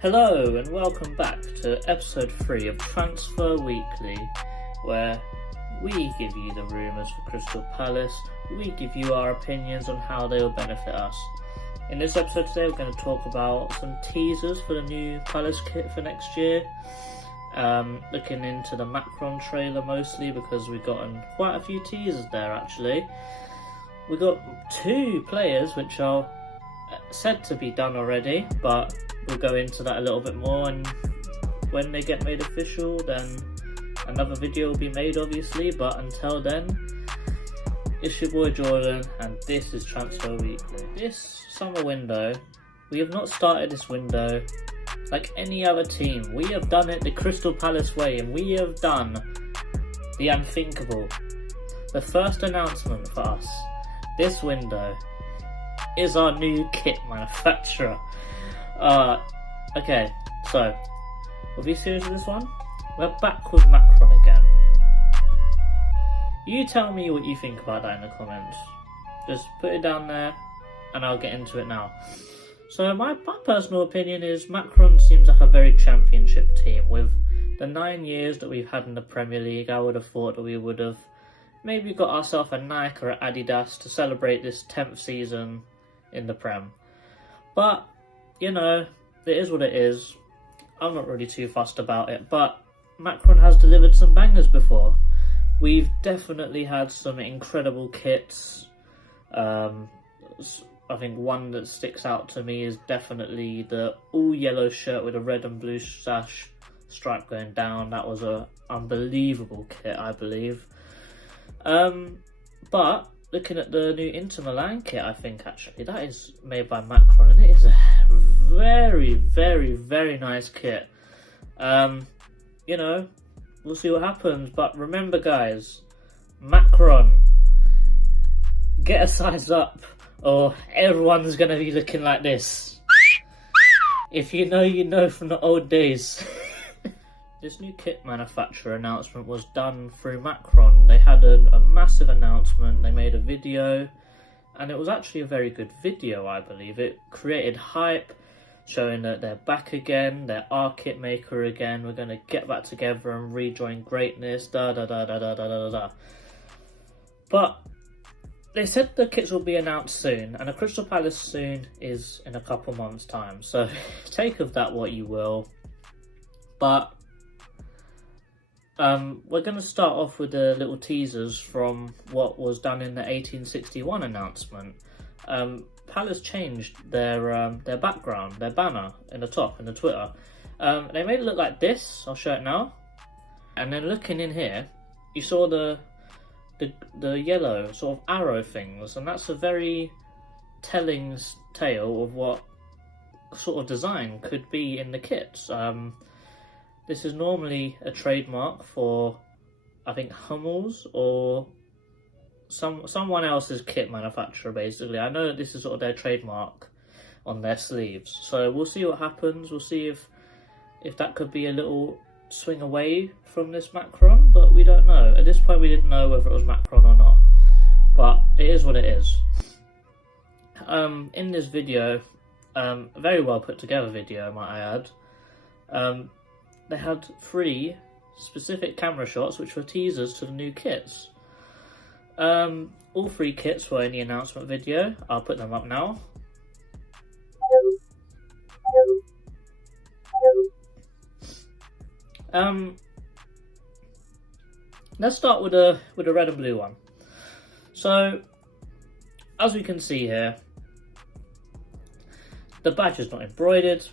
Hello and welcome back to episode 3 of Transfer Weekly, where we give you the rumours for Crystal Palace, we give you our opinions on how they will benefit us. In this episode today we're going to talk about some teasers for the new Palace kit for next year, looking into the MACRON trailer mostly because we've gotten quite a few teasers there actually. We got 2 players which are said to be done already, but we'll go into that a little bit more, and when they get made official then another video will be made obviously, but until then it's your boy Jordan and this is Transfer Weekly. This summer window, we have not started this window like any other team. We have done it the Crystal Palace way, and we have done the unthinkable. The first announcement for us this window is our new kit manufacturer. Okay, so we'll be serious with this one. We're back with MACRON again. You tell me what you think about that in the comments. Just put it down there and I'll get into it now. So my personal opinion is MACRON seems like a very championship team. With the 9 years that we've had in the Premier League, I would have thought that we would have maybe got ourselves a Nike or an Adidas to celebrate this 10th season in the Prem. But, you know, it is what it is. I'm not really too fussed about it, but MACRON has delivered some bangers before. We've definitely had some incredible kits. I think one that sticks out to me is definitely the all-yellow shirt with a red and blue sash stripe going down. That was an unbelievable kit, I believe. But looking at the new Inter Milan kit, I think actually that is made by MACRON, and it is a very, very, very nice kit. You know, we'll see what happens, but remember guys, MACRON, get a size up or everyone's going to be looking like this. If you know, you know from the old days. This new kit manufacturer announcement was done through MACRON. They had a massive announcement, they made a video, and it was actually a very good video, I believe. It created hype, showing that they're back again, they're our kit maker again, we're going to get back together and rejoin greatness, da da da da da da da da. But they said the kits will be announced soon, and a Crystal Palace soon is in a couple months' time, so take of that what you will. But we're going to start off with the little teasers from what was done in the 1861 announcement. Palace changed their background, their banner in the top, in the Twitter. They made it look like this. I'll show it now. And then looking in here, you saw the yellow sort of arrow things, and that's a very telling tale of what sort of design could be in the kits. This is normally a trademark for, I think, Hummels or someone else's kit manufacturer, basically. I know that this is sort of their trademark on their sleeves. So we'll see what happens. We'll see if that could be a little swing away from this MACRON, but we don't know. At this point, we didn't know whether it was MACRON or not. But it is what it is. In this video, a very well put together video, might I add, they had 3 specific camera shots which were teasers to the new kits. All 3 kits were in the announcement video. I'll put them up now. Let's start with the red and blue one. So, as we can see here, the badge is not embroidered,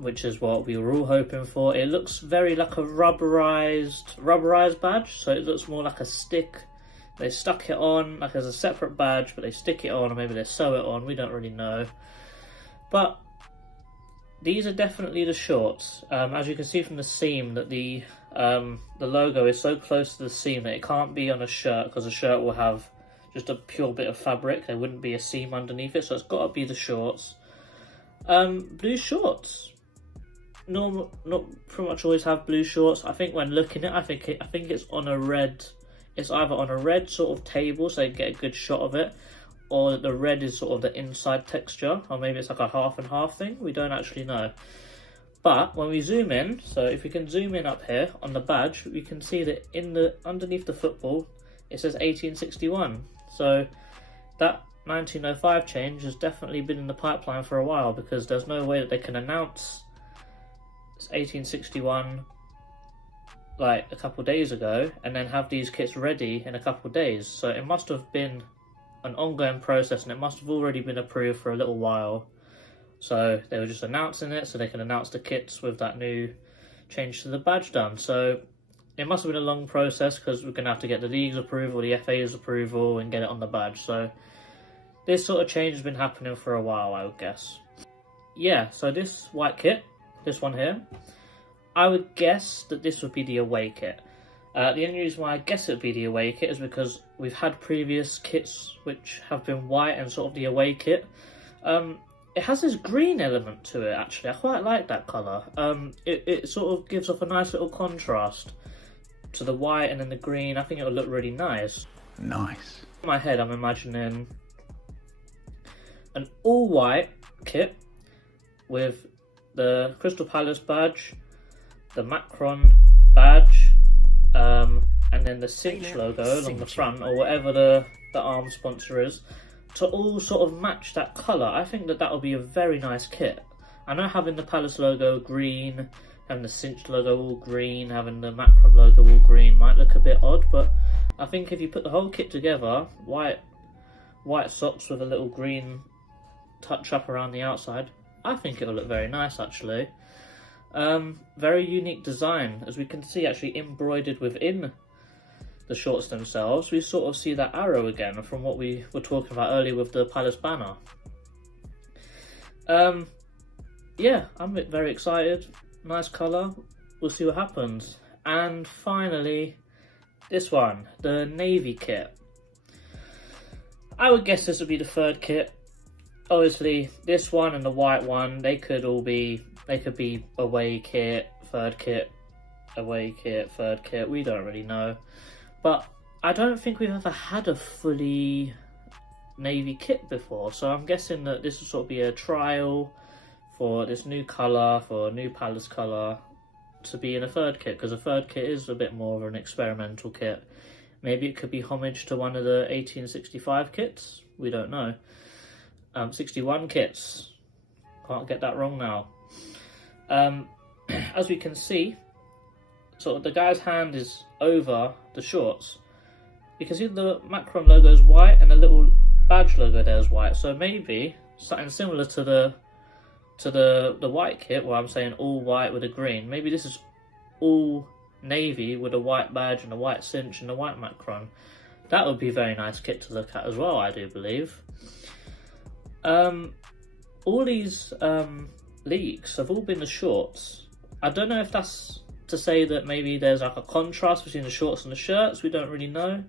which is what we were all hoping for. It looks very like a rubberized badge, so it looks more like a stick. They stuck it on like as a separate badge, but they stick it on, or maybe they sew it on, we don't really know. But these are definitely the shorts. As you can see from the seam, that the logo is so close to the seam that it can't be on a shirt, because a shirt will have just a pure bit of fabric. There wouldn't be a seam underneath it, so it's got to be the shorts. Blue shorts. Not pretty much always have blue shorts. I think when looking at it, I think it's on a red. It's either on a red sort of table, so you get a good shot of it, or the red is sort of the inside texture, or maybe it's like a half and half thing. We don't actually know. But when we zoom in, so if we can zoom in up here on the badge, we can see that underneath the football it says 1861. So that 1905 change has definitely been in the pipeline for a while, because there's no way that they can announce it's 1861 like a couple of days ago and then have these kits ready in a couple of days. So it must have been an ongoing process, and it must have already been approved for a little while. So they were just announcing it so they can announce the kits with that new change to the badge done. So it must have been a long process, because we're going to have to get the league's approval, the FA's approval, and get it on the badge. So this sort of change has been happening for a while, I would guess. Yeah, so this white kit, this one here, I would guess that this would be the away kit. The only reason why I guess it would be the away kit is because we've had previous kits which have been white and sort of the away kit. It has this green element to it, actually. I quite like that colour. It sort of gives off a nice little contrast to the white and then the green. I think it will look really nice. Nice. In my head, I'm imagining an all-white kit with the Crystal Palace badge, the MACRON badge, and then the cinch logo along the front, or whatever the arm sponsor is, to all sort of match that colour. I think that will be a very nice kit. I know having the Palace logo green, having the cinch logo all green, having the MACRON logo all green might look a bit odd, but I think if you put the whole kit together, white socks with a little green touch up around the outside, I think it'll look very nice, actually. Very unique design, as we can see actually embroidered within the shorts themselves. We sort of see that arrow again from what we were talking about earlier with the Palace banner. Yeah, I'm very excited. Nice colour. We'll see what happens. And finally, this one, the navy kit. I would guess this would be the third kit. Obviously, this one and the white one, they could be away kit, third kit, away kit, third kit. We don't really know. But I don't think we've ever had a fully navy kit before. So I'm guessing that this will sort of be a trial for this new colour, for a new Palace colour, to be in a third kit, because a third kit is a bit more of an experimental kit. Maybe it could be homage to one of the 1865 kits. We don't know. 61 kits. Can't get that wrong now. As we can see, sort of the guy's hand is over the shorts. You can see the MACRON logo is white and the little badge logo there is white. So maybe something similar to the white kit, where I'm saying all white with a green. Maybe this is all navy with a white badge and a white cinch and a white MACRON. That would be a very nice kit to look at as well, I do believe. All these leaks have all been the shorts. I don't know if that's to say that maybe there's like a contrast between the shorts and the shirts. We don't really know,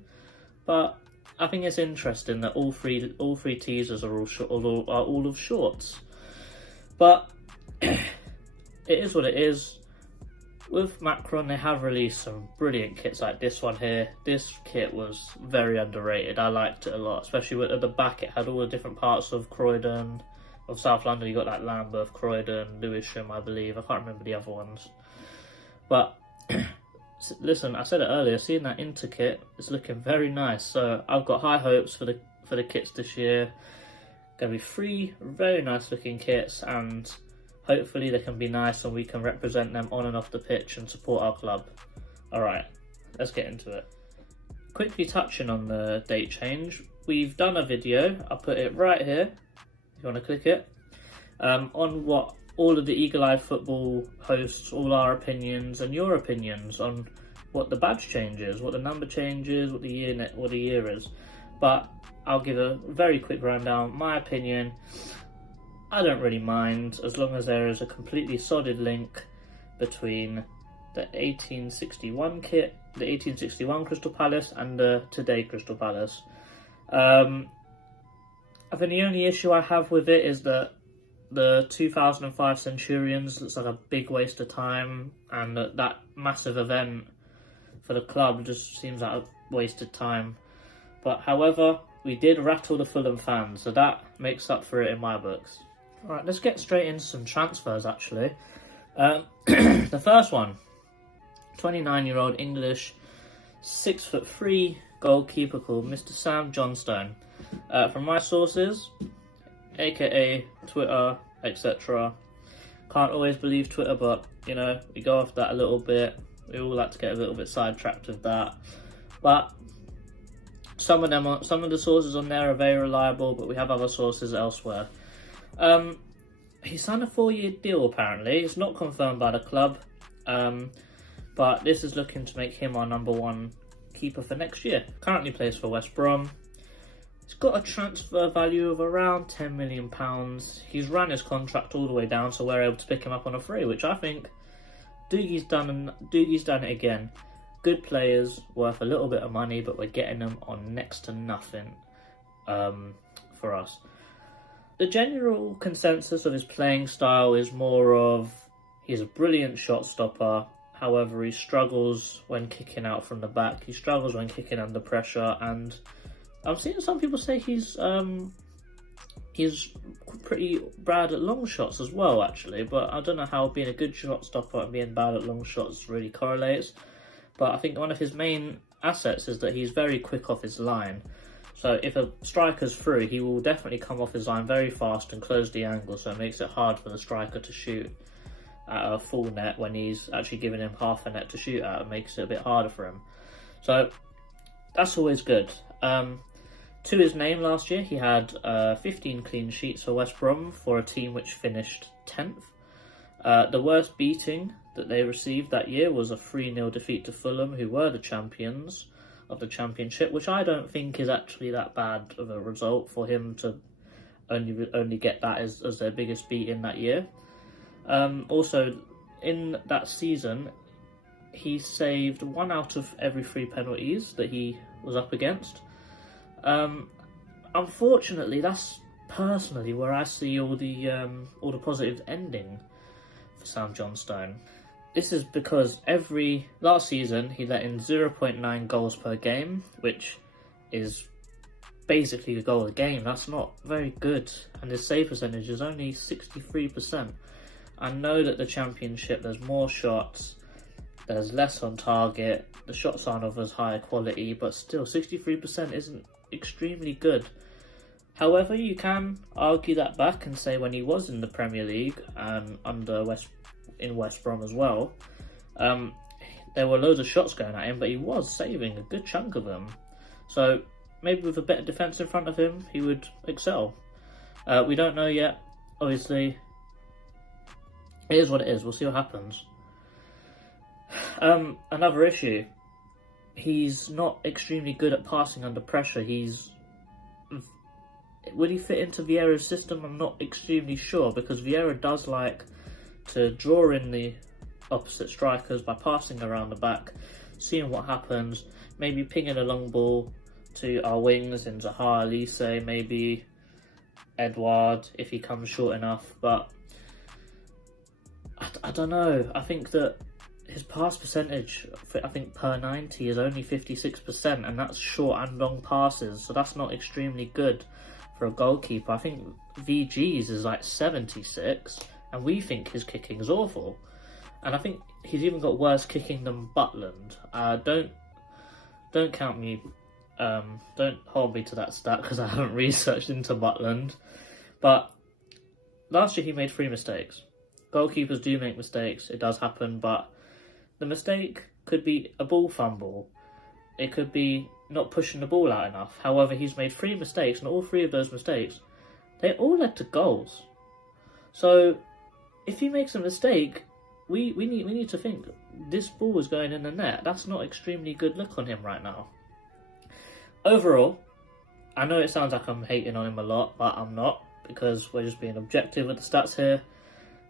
but I think it's interesting that all three teasers are all of shorts. But it is what it is. With MACRON, they have released some brilliant kits like this one here. This kit was very underrated. I liked it a lot, especially at the back. It had all the different parts of Croydon, of South London. You got like Lambeth, Croydon, Lewisham, I believe. I can't remember the other ones. But listen, I said it earlier. Seeing that Inter kit is looking very nice. So I've got high hopes for the kits this year. Going to be 3 very nice looking kits, and hopefully they can be nice and we can represent them on and off the pitch and support our club. Alright, let's get into it. Quickly touching on the date change, we've done a video, I'll put it right here, if you want to click it, on what all of the Eagle-Eyed Football hosts, all our opinions and your opinions on what the badge changes, what the number changes, what the year is. But I'll give a very quick rundown. My opinion, I don't really mind, as long as there is a completely solid link between the 1861 kit, the 1861 Crystal Palace, and the today Crystal Palace. I think the only issue I have with it is that the 2005 Centurions looks like a big waste of time, and that massive event for the club just seems like a wasted time. But however, we did rattle the Fulham fans, so that makes up for it in my books. Alright, let's get straight into some transfers actually. The first one, 29-year-old English 6'3" goalkeeper called Mr. Sam Johnstone. From my sources, aka Twitter, etc. Can't always believe Twitter, but you know, we go off that a little bit. We all like to get a little bit sidetracked with that. But some of the sources on there are very reliable, but we have other sources elsewhere. He signed a 4-year deal apparently. It's not confirmed by the club, but this is looking to make him our number one keeper for next year. Currently plays for West Brom. He's got a transfer value of around £10 million. He's run his contract all the way down, so we're able to pick him up on a free, which I think Doogie's done it again. Good players worth a little bit of money, but we're getting them on next to nothing for us. The general consensus of his playing style is more of he's a brilliant shot stopper. However, he struggles when kicking out from the back. He struggles when kicking under pressure, and I'm seeing some people say he's pretty bad at long shots as well, actually. But I don't know how being a good shot stopper and being bad at long shots really correlates. But I think one of his main assets is that he's very quick off his line. So if a striker's through, he will definitely come off his line very fast and close the angle, so it makes it hard for the striker to shoot at a full net when he's actually giving him half a net to shoot at. It makes it a bit harder for him. So that's always good. To his name, last year he had 15 clean sheets for West Brom for a team which finished 10th. The worst beating that they received that year was a 3-0 defeat to Fulham, who were the champions of the Championship, which I don't think is actually that bad of a result for him to only get that as their biggest beating that year. Also, in that season, he saved 1 out of every 3 penalties that he was up against. Unfortunately, that's personally where I see all the positives ending for Sam Johnstone. This is because last season he let in 0.9 goals per game, which is basically a goal a game. That's not very good, and his save percentage is only 63%. I know that the Championship, there's more shots, there's less on target, the shots aren't of as high quality, but still 63% isn't extremely good. However, you can argue that back and say when he was in the Premier League and in West Brom as well, there were loads of shots going at him, but he was saving a good chunk of them. So maybe with a better defence in front of him, he would excel. We don't know yet. Obviously, it is what it is. We'll see what happens. Another issue. He's not extremely good at passing under pressure. Would he fit into Vieira's system? I'm not extremely sure, because Vieira does like to draw in the opposite strikers by passing around the back, seeing what happens, maybe pinging a long ball to our wings in Zaha, Elise, maybe Edouard if he comes short enough. But I don't know. I think that his pass percentage, per 90 is only 56%, and that's short and long passes, so that's not extremely good for a goalkeeper. I think VG's is like 76, and we think his kicking is awful. And I think he's even got worse kicking than Butland. Don't count me, don't hold me to that stat, because I haven't researched into Butland. But last year he made 3 mistakes. Goalkeepers do make mistakes, it does happen, but the mistake could be a ball fumble. It could be not pushing the ball out enough. However, he's made 3 mistakes, and all 3 of those mistakes, they all led to goals. So if he makes a mistake, we need to think this ball is going in the net. That's not extremely good look on him right now. Overall, I know it sounds like I'm hating on him a lot, but I'm not, because we're just being objective with the stats here,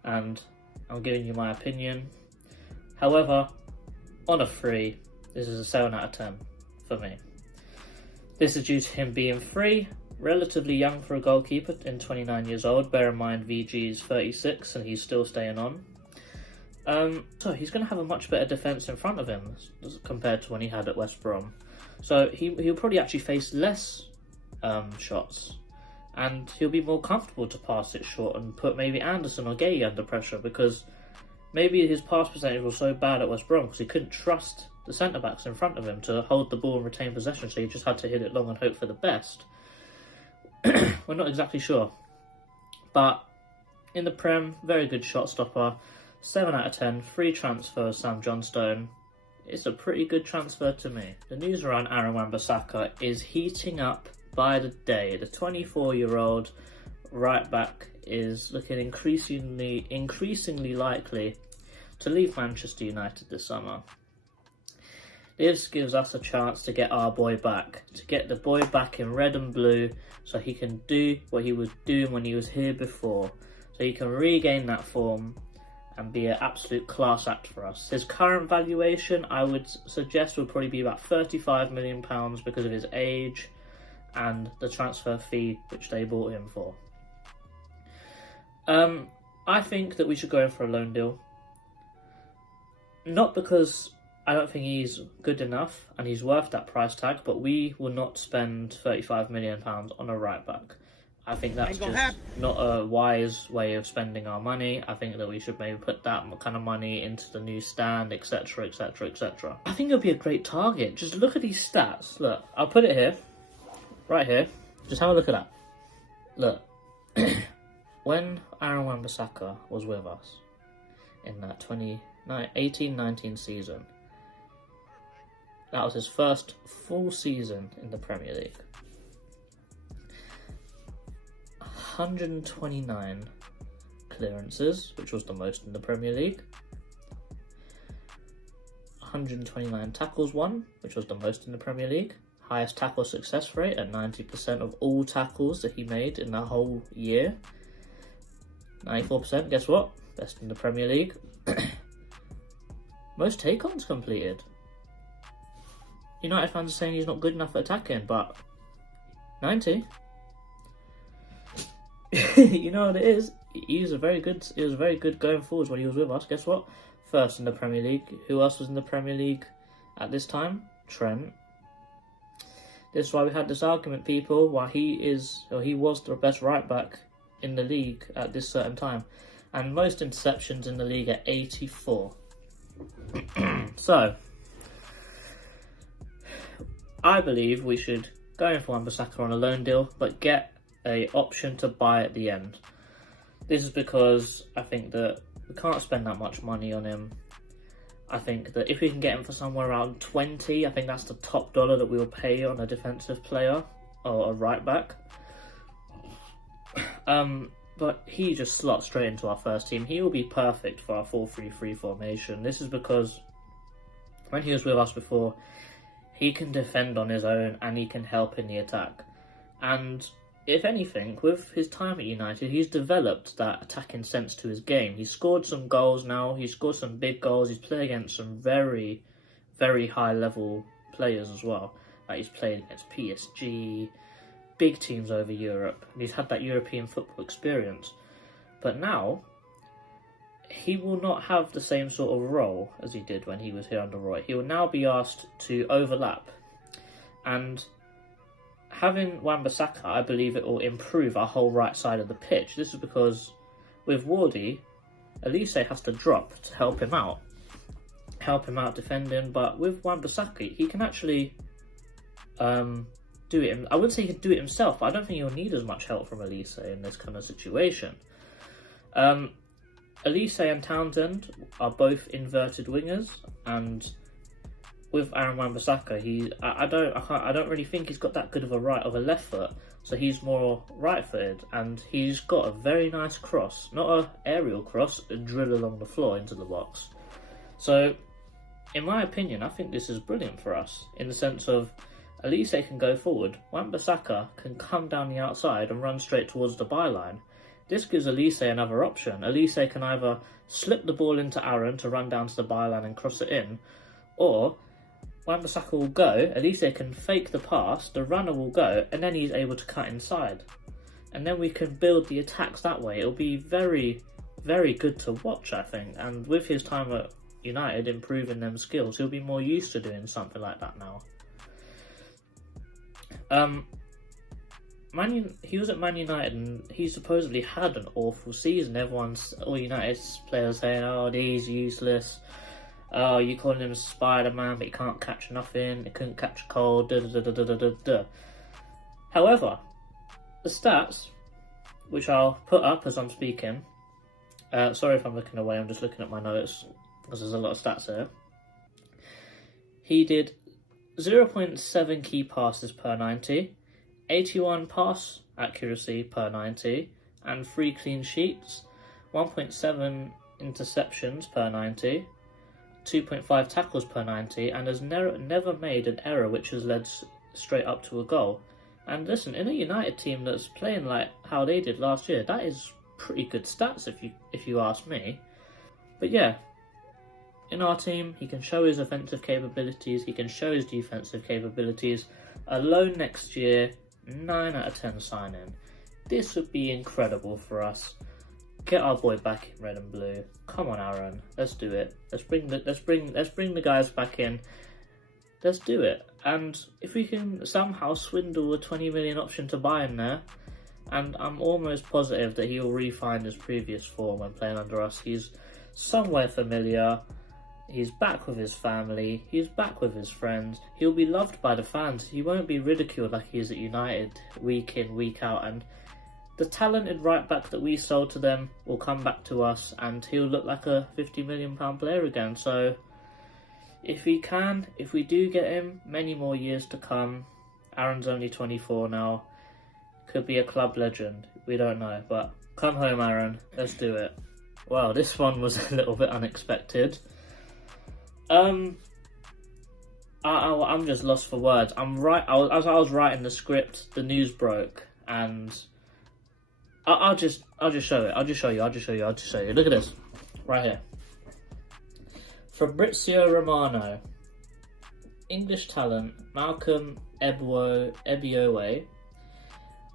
and I'm giving you my opinion. However, on a free, this is a 7 out of 10 for me. This is due to him being free, relatively young for a goalkeeper, in 29 years old. Bear in mind VG is 36 and he's still staying on. So he's going to have a much better defence in front of him compared to when he had at West Brom. So he'll probably actually face less shots, and he'll be more comfortable to pass it short and put maybe Anderson or Gay under pressure, because maybe his pass percentage was so bad at West Brom because he couldn't trust the centre-backs in front of him to hold the ball and retain possession, so he just had to hit it long and hope for the best. We're not exactly sure. But in the Prem, very good shot stopper. 7 out of 10, free transfer, Sam Johnstone. It's a pretty good transfer to me. The news around Aaron Wan-Bissaka is heating up by the day. The 24-year-old right back is looking increasingly likely to leave Manchester United this summer. This gives us a chance to get our boy back, to get the boy back in red and blue, so he can do what he was doing when he was here before, so he can regain that form and be an absolute class act for us. His current valuation, I would suggest, would probably be about £35 million because of his age and the transfer fee which they bought him for. I think that we should go in for a loan deal. Not because I don't think he's good enough and he's worth that price tag, but we will not spend £35 million on a right back. I think that's just not a wise way of spending our money. I think that we should maybe put that kind of money into the new stand, etc, etc, etc. I think it'll be a great target. Just look at these stats. Look, I'll put it here, right here. Just have a look at that. Look, when Aaron Wan-Bissaka was with us in that 2018-19 season, that was his first full season in the Premier League. 129 clearances, which was the most in the Premier League. 129 tackles won, which was the most in the Premier League. Highest tackle success rate at 90% of all tackles that he made in that whole year. 94%, guess what? Best in the Premier League. Most take-ons completed. United fans are saying he's not good enough at attacking, but 90. You know what it is? He was very good going forwards when he was with us. Guess what? First in the Premier League. Who else was in the Premier League at this time? Trent. This is why we had this argument, people, why he was the best right back in the league at this certain time. And most interceptions in the league at 84. So, I believe we should go in for Wan-Bissaka on a loan deal, but get an option to buy at the end. This is because I think that we can't spend that much money on him. I think that if we can get him for somewhere around 20, I think that's the top dollar that we will pay on a defensive player or a right back. But he just slots straight into our first team. He will be perfect for our 4-3-3 formation. This is because when he was with us before, he can defend on his own and he can help in the attack. And if anything, with his time at United, he's developed that attacking sense to his game. He's scored some goals now. He's scored some big goals. He's played against some very, very high-level players as well. Like he's played against PSG, big teams over Europe. And he's had that European football experience. But now, he will not have the same sort of role as he did when he was here under Roy. He will now be asked to overlap. And having Wan-Bissaka, I believe it will improve our whole right side of the pitch. This is because with Wardy, Elise has to drop to help him out defending. But with Wan-Bissaka, he can actually do it. I wouldn't say he can do it himself, but I don't think he'll need as much help from Elise in this kind of situation. Elise and Townsend are both inverted wingers, and with Aaron Wan-Bissaka, I don't really think he's got that good of a left foot, so he's more right-footed, and he's got a very nice cross, not an aerial cross, a drill along the floor into the box. So, in my opinion, I think this is brilliant for us, in the sense of Elise can go forward, Wan-Bissaka can come down the outside and run straight towards the byline. This gives Elise another option. Elise can either slip the ball into Aaron to run down to the byline and cross it in, or Wan-Bissaka will go, Elise can fake the pass, the runner will go, and then he's able to cut inside. And then we can build the attacks that way. It'll be very, very good to watch, I think. And with his time at United improving them skills, he'll be more used to doing something like that now. he was at Man United and he supposedly had an awful season. All United players saying, "Oh, he's useless. Oh, you calling him Spider-Man, but he can't catch nothing. He couldn't catch a cold." Da, da, da, da, da, da, da. However, the stats, which I'll put up as I'm speaking. Sorry if I'm looking away. I'm just looking at my notes because there's a lot of stats here. He did 0.7 key passes per 90. 81 pass accuracy per 90, and 3 clean sheets, 1.7 interceptions per 90, 2.5 tackles per 90, and has never made an error which has led straight up to a goal. And listen, in a United team that's playing like how they did last year, that is pretty good stats if you ask me. But yeah, in our team, he can show his offensive capabilities, he can show his defensive capabilities. A loan next year, 9 out of 10 signing. This would be incredible for us. Get our boy back in red and blue. Come on, Aaron, let's do it. Let's bring the guys back in. Let's do it. And if we can somehow swindle a 20 million option to buy in there, and I'm almost positive that he'll re-find his previous form when playing under us. He's somewhere familiar. He's back with his family. He's back with his friends. He'll be loved by the fans. He won't be ridiculed like he is at United week in, week out. And the talented right back that we sold to them will come back to us and he'll look like a £50 million player again. So if we do get him, many more years to come. Aaron's only 24 now. Could be a club legend. We don't know. But come home, Aaron. Let's do it. Wow, this one was a little bit unexpected. I'm just lost for words. As I was writing the script, the news broke, and I'll just show it. I'll just show you. Look at this, right here. Fabrizio Romano, English talent Malcolm Ebiowe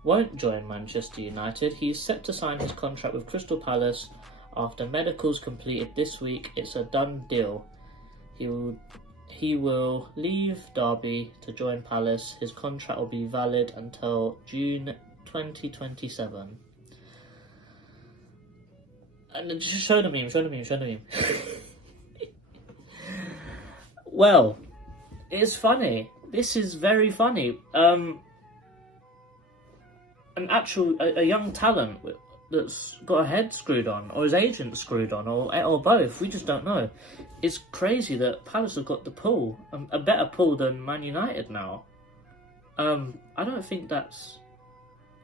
won't join Manchester United. He's set to sign his contract with Crystal Palace after medicals completed this week. It's a done deal. He will leave Derby to join Palace. His contract will be valid until June 2027. And just show the meme. Well, it's funny. This is very funny. A young talent that's got a head screwed on, or his agent screwed on, or both. We just don't know. It's crazy that Palace have got the pull, a better pull than Man United now. I don't think that's...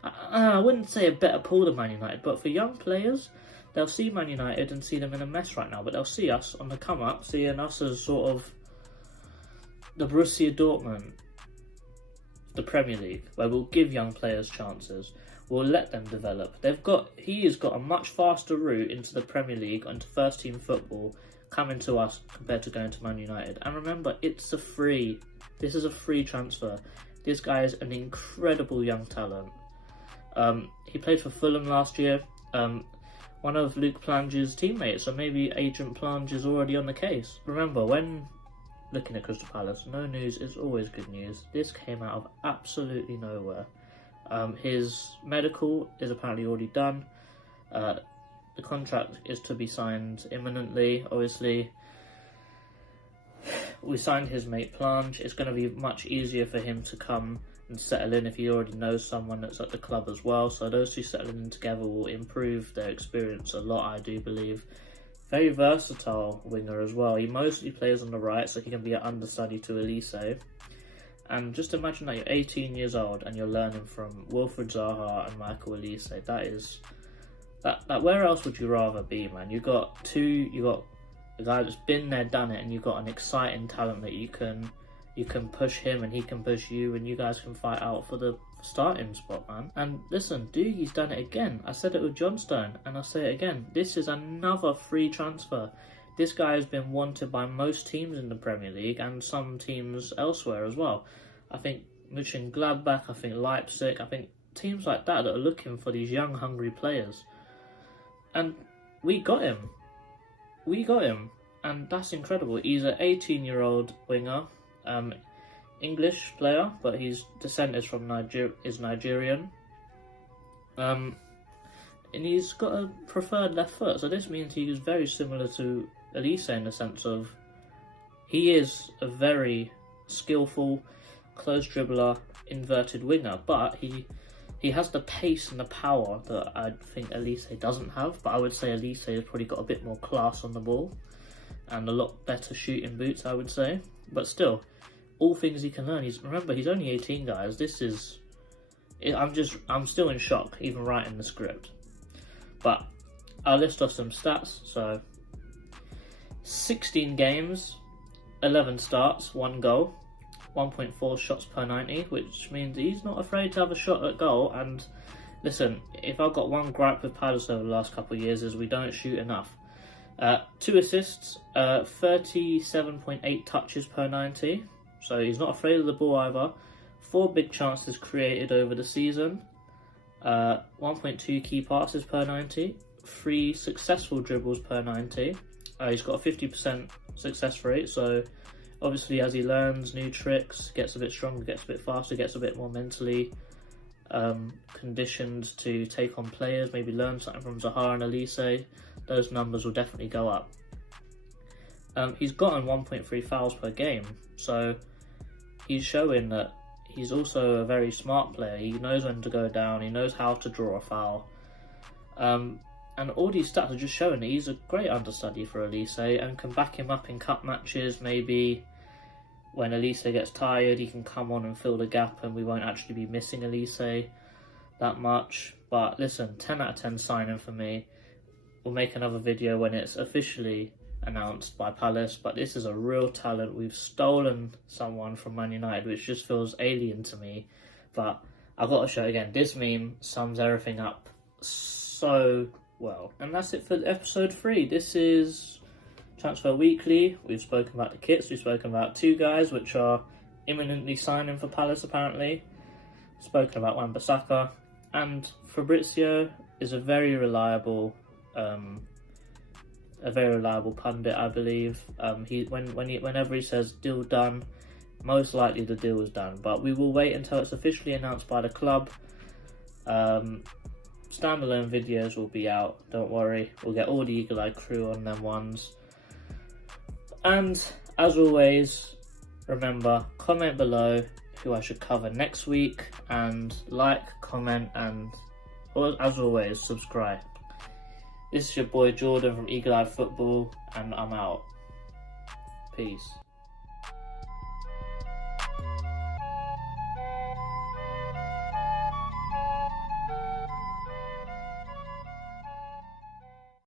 I wouldn't say a better pull than Man United, but for young players, they'll see Man United and see them in a mess right now, but they'll see us on the come up, seeing us as sort of the Borussia Dortmund, the Premier League, where we'll give young players chances. We'll let them develop. He has got a much faster route into the Premier League and to first team football coming to us compared to going to Man United. And remember, this is a free transfer. This guy is an incredible young talent. He played for Fulham last year. One of Luke Plange's teammates, so maybe Agent Plange is already on the case. Remember, when looking at Crystal Palace, no news is always good news. This came out of absolutely nowhere. His medical is apparently already done. The contract is to be signed imminently. Obviously, we signed his mate Plange. It's going to be much easier for him to come and settle in if he already knows someone that's at the club as well. So those two settling in together will improve their experience a lot, I do believe. Very versatile winger as well. He mostly plays on the right, so he can be an understudy to Elise. And just imagine that you're 18 years old and you're learning from Wilfried Zaha and Michael Elise. That where else would you rather be, man? You got a guy that's been there, done it, and you've got an exciting talent that you can push him and he can push you, and you guys can fight out for the starting spot, man. And listen, Doogie's done it again. I said it with Johnstone, and I'll say it again. This is another free transfer. This guy has been wanted by most teams in the Premier League and some teams elsewhere as well. I think Mönchengladbach, I think Leipzig, I think teams like that are looking for these young, hungry players. And we got him. And that's incredible. He's an 18-year-old winger, English player, but his descent is from Nigerian. And he's got a preferred left foot, so this means he is very similar to Elise in the sense of he is a very skillful, close dribbler, inverted winger, but he has the pace and the power that I think Elise doesn't have. But I would say Elise has probably got a bit more class on the ball and a lot better shooting boots, I would say. But still, all things he can learn. Remember, he's only 18, guys. I'm still in shock, even writing the script. But I'll list off some stats. So, 16 games, 11 starts, 1 goal, 1.4 shots per 90, which means he's not afraid to have a shot at goal. And listen, if I've got one gripe with Palace over the last couple of years is we don't shoot enough. 2 assists, 37.8 touches per 90, so he's not afraid of the ball either. 4 big chances created over the season, 1.2 key passes per 90, 3 successful dribbles per 90. He's got a 50% success rate, so obviously as he learns new tricks, gets a bit stronger, gets a bit faster, gets a bit more mentally conditioned to take on players, maybe learn something from Zaha and Elise, those numbers will definitely go up. He's gotten 1.3 fouls per game, so he's showing that he's also a very smart player. He knows when to go down, he knows how to draw a foul. And all these stats are just showing that he's a great understudy for Elise and can back him up in cup matches. Maybe when Elise gets tired, he can come on and fill the gap and we won't actually be missing Elise that much. But listen, 10 out of 10 signing for me. We'll make another video when it's officially announced by Palace, but this is a real talent. We've stolen someone from Man United, which just feels alien to me. But I've got to show again, this meme sums everything up so well. And that's it for episode 3. This is Transfer Weekly. We've spoken about the kits, we've spoken about 2 guys which are imminently signing for Palace apparently. Spoken about Wan-Bissaka, and Fabrizio is a very reliable pundit, I believe. Whenever he says deal done, most likely the deal is done. But we will wait until it's officially announced by the club. Standalone videos will be out, don't worry. We'll get all the eagle-eyed crew on them ones. And as always, remember, comment below who I should cover next week, and like, comment, and as always, subscribe. This is your boy Jordan from Eagle Eye Football, and I'm out. Peace.